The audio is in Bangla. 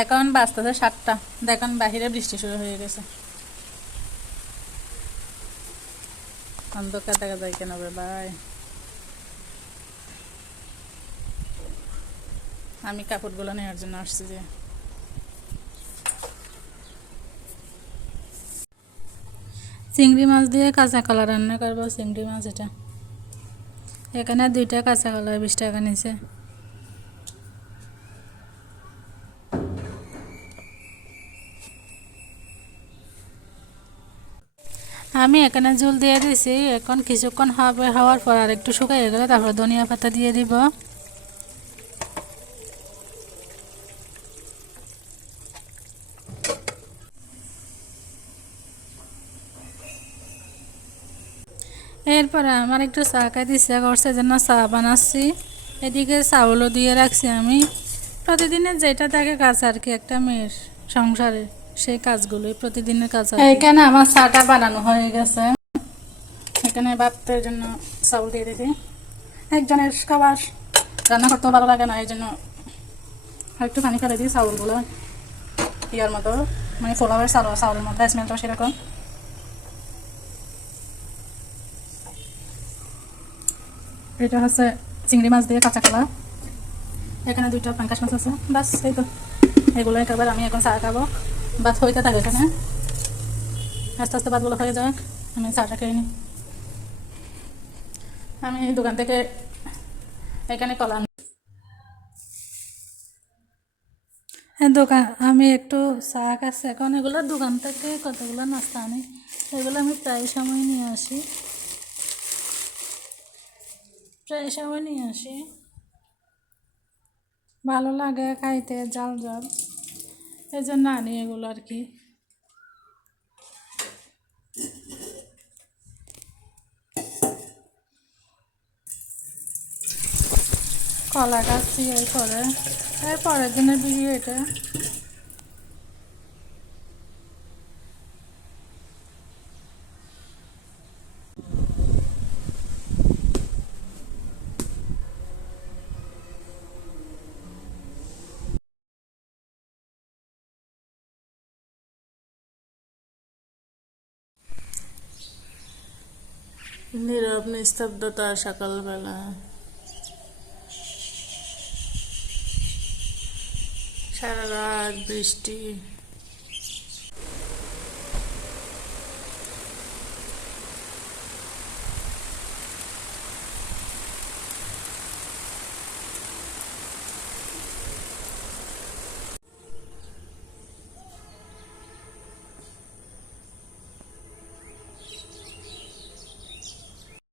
এখন বাজতেছে সাতটা। দেখুন বাহিরে বৃষ্টি শুরু হয়ে গেছে। অন্ধকার দেখা যায় কেন ভাই? আমি কাপড়গুলো নেওয়ার জন্য আসছি যে। চিংড়ি মাছ দিয়ে কাঁচা কলা রান্না করব। চিংড়ি মাছ এটা। এখানে দুইটা কাঁচা কলা বিশ টাকা নিছে। আমি এখানে ঝুল দিয়ে দিছি এখন কিছুক্ষণ হবে, হওয়ার পর আর একটু শুকাই গেলে তারপর ধনিয়া পাতা দিয়ে দিব। এরপরে আমার একটু চা খাইতে ইচ্ছা করছে জন্য চা বানাচ্ছি। এদিকে চাউলও দিয়ে রাখছি আমি। প্রতিদিনের যেটা থাকে কাজ আর কি, একটা মেয়ের সংসারে সেই কাজগুলোই প্রতিদিনের কাজ কি। এইখানে আমার চাটা বানানো হয়ে গেছে। এখানে ভাতের জন্য চাউল দিয়ে দিদি একজনের খাবার রান্না করতেও ভালো লাগে না, এই জন্য একটু পানি ফেলে দিই চাউলগুলো। ইয়ার মতো মানে ফোলাওয়ের চাউল চাউলের মতো স্মেলটা সেরকম এটা হচ্ছে চিংড়ি মাছ দিয়ে কাঁচা কলা। এখানে দুইটা পাঙ্কাশ মাছ আছে। বাস, এই তো। এগুলো একেবারে আমি এখন চা খাব। ভাত হইতে থাকে এখানে। আস্তে আস্তে ভাতগুলো হয়ে যাক আমি চাটা খেয়ে নিই। আমি দোকান থেকে এখানে কলা এই দোকান, আমি একটু চা খাচ্ছি এখন এগুলো দোকান থেকে কতগুলো নাস্তা আনি? এগুলো আমি প্রায় সময় নিয়ে আসি। প্রায় সময় নিয়ে আসি। ভালো লাগে খাইতে, জাল জাল। এই জন্য আনি এগুলো আর কি। কলা গাছ দিয়ে করে। এর পরের দিনের ভিডিও এটা। নীরব নিস্তব্ধতা সকালবেলা। সারা রাত বৃষ্টি।